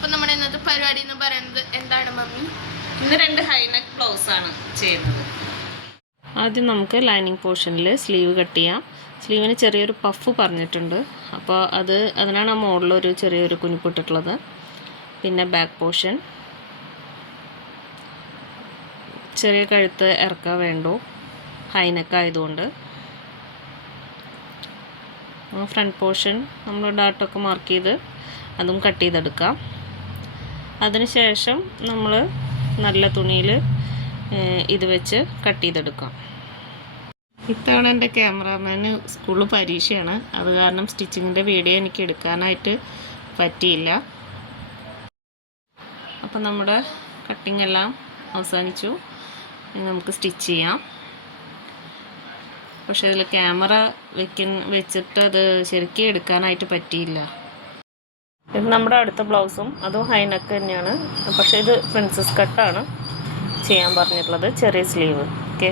അപ്പോൾ നമ്മുടെ ഇന്നത്തെ പരിപാടി എന്ന് പറയുന്നത് എന്താണ് മമ്മി? ഇന്ന് 2 ഹൈനെക്ക് ബ്ലൗസ് ആണ് ചെയ്യുന്നത്. ആദ്യം നമുക്ക് ലൈനിങ് പോർഷനിൽ സ്ലീവ് കട്ട് ചെയ്യാം. സ്ലീവിന് ചെറിയൊരു പഫ് പറഞ്ഞിട്ടുണ്ട്, അപ്പോൾ അതിനാണ് ആ മോഡലൊരു ചെറിയൊരു കുനിപ്പിട്ടിട്ടുള്ളത്. പിന്നെ ബാക്ക് പോർഷൻ ചെറിയ കഴുത്ത് ഇറക്കാൻ വേണ്ടു, ഹൈനെക്ക് ആയതുകൊണ്ട്. ഫ്രണ്ട് പോർഷൻ നമ്മൾ ഡാട്ടൊക്കെ മാർക്ക് ചെയ്ത് അതും കട്ട് ചെയ്തെടുക്കാം. അതിനുശേഷം നമ്മൾ നല്ല തുണിയിൽ ഇത് വെച്ച് കട്ട് ചെയ്തെടുക്കാം. ഇത്തവണ എൻ്റെ ക്യാമറാമാന് സ്കൂളിൽ പരീക്ഷയാണ്, അത് കാരണം സ്റ്റിച്ചിങ്ങിൻ്റെ വീഡിയോ എനിക്ക് എടുക്കാനായിട്ട് പറ്റിയില്ല. അപ്പം നമ്മുടെ കട്ടിങ് എല്ലാം അവസാനിച്ചു. നമുക്ക് സ്റ്റിച്ച് ചെയ്യാം. പക്ഷേ ഇതിൽ ക്യാമറ വെച്ചിട്ട് അത് ശരിക്കും എടുക്കാനായിട്ട് പറ്റിയില്ല. ഇത് നമ്മുടെ അടുത്ത ബ്ലൗസും അതും ഹൈനെക്ക് തന്നെയാണ്, പക്ഷേ ഇത് പ്രിൻസസ് കട്ടാണ് ചെയ്യാൻ പറഞ്ഞിട്ടുള്ളത്, ചെറിയ സ്ലീവ്. ഓക്കെ,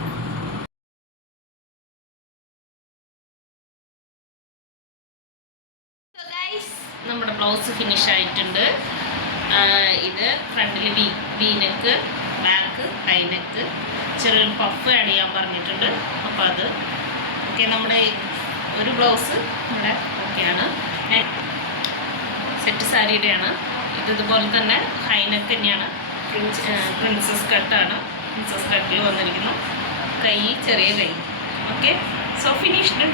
നമ്മുടെ ബ്ലൗസ് ഫിനിഷ് ആയിട്ടുണ്ട്. ഇത് ഫ്രണ്ടിൽ വി-നെക്ക്, ബാക്ക് ഹൈനെക്ക്, ചെറിയൊരു പഫ് ആഡ് ചെയ്യാൻ പറഞ്ഞിട്ടുണ്ട്. അപ്പോൾ അത് ഓക്കെ. നമ്മുടെ ഒരു ബ്ലൗസ് നമ്മുടെ ഓക്കെയാണ്. സെറ്റ് സാരിയുടെയാണ്. ഇതുപോലെ തന്നെ ഹൈനെക്ക് തന്നെയാണ്, പ്രിൻസസ് കട്ടാണ്. പ്രിൻസസ് കട്ടിൽ വന്നിരിക്കുന്നു. കൈ ചെറിയ കൈ. Okay, so finished.